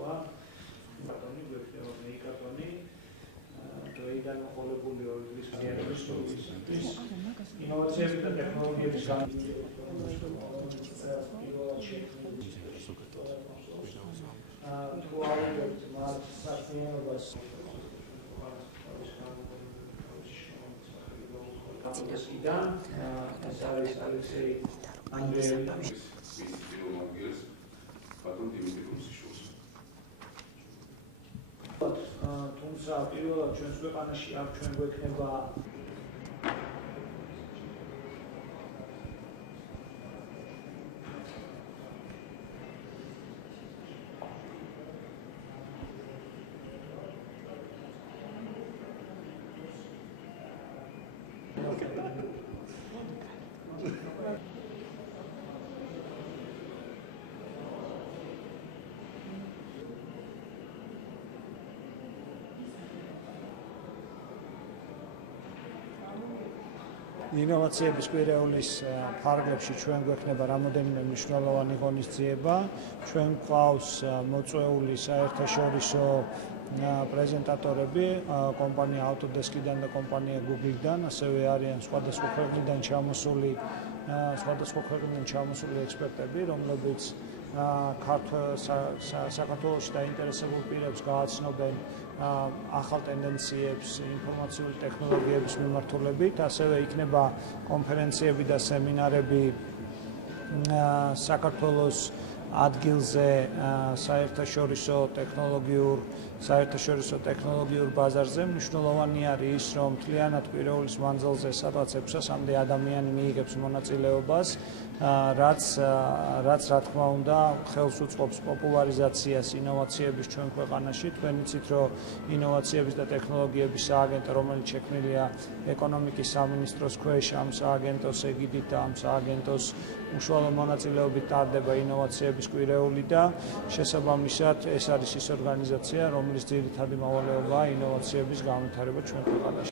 სიტყვა ბატონი გვექნება მეიკატონი დროიდან მოყოლებული ორგლის განვითარების ინოვაციების და ტექნოლოგიების თუმცა პირველად ჩვენს ქვეყანაში აქ ჩვენ გვექნება ინოვაციების კვირეულის ფარგლებში ჩვენ გვექნება რამოდენიმე მნიშვნელოვანი ღონისძიება. ჩვენ გვყავს მოწვეული საერთაშორისო პრეზენტატორები კომპანია Autodesk-დან და კომპანია Google-დან, ასევე არიან სხვადასხვა ქვეყნიდან ჩამოსული ექსპერტები, რომლებიც საქართველოში დაინტერესებულ პირებს გააცნობენ ახალ ტენდენციებს ინფორმაციული ტექნოლოგიების მიმართულებით, ასევე იქნება კონფერენციები და სემინარები საქართველოს ადგილზე საერთაშორისო ტექნოლოგიურ ბაზარზე. მნიშვნელოვანი არის ის, რომ მთლიანად კვირეულის მანძილზე სადღაც 600-მდე ადამიანი მიიღებს მონაწილეობას, რაც რა თქმა უნდა ხელს უწყობს პოპულარიზაციას ინოვაციების ჩვენ ქვეყანაში. თქვენ იცით, რომ ინოვაციების და ტექნოლოგიების სააგენტო, რომელიც შექმნილია ეკონომიკის სამინისტროს ქვეშ, ამ სააგენტოს ეგიდით და ამ სააგენტოს უშუალო მონაწილეობით ტარდება ინოვაციების კვირეული და შესაბამისად ეს არის ის ორგანიზაცია, რომლის ძირითადი მოვალეობაა ინოვაციების განვითარება ჩვენ ქვეყანაში.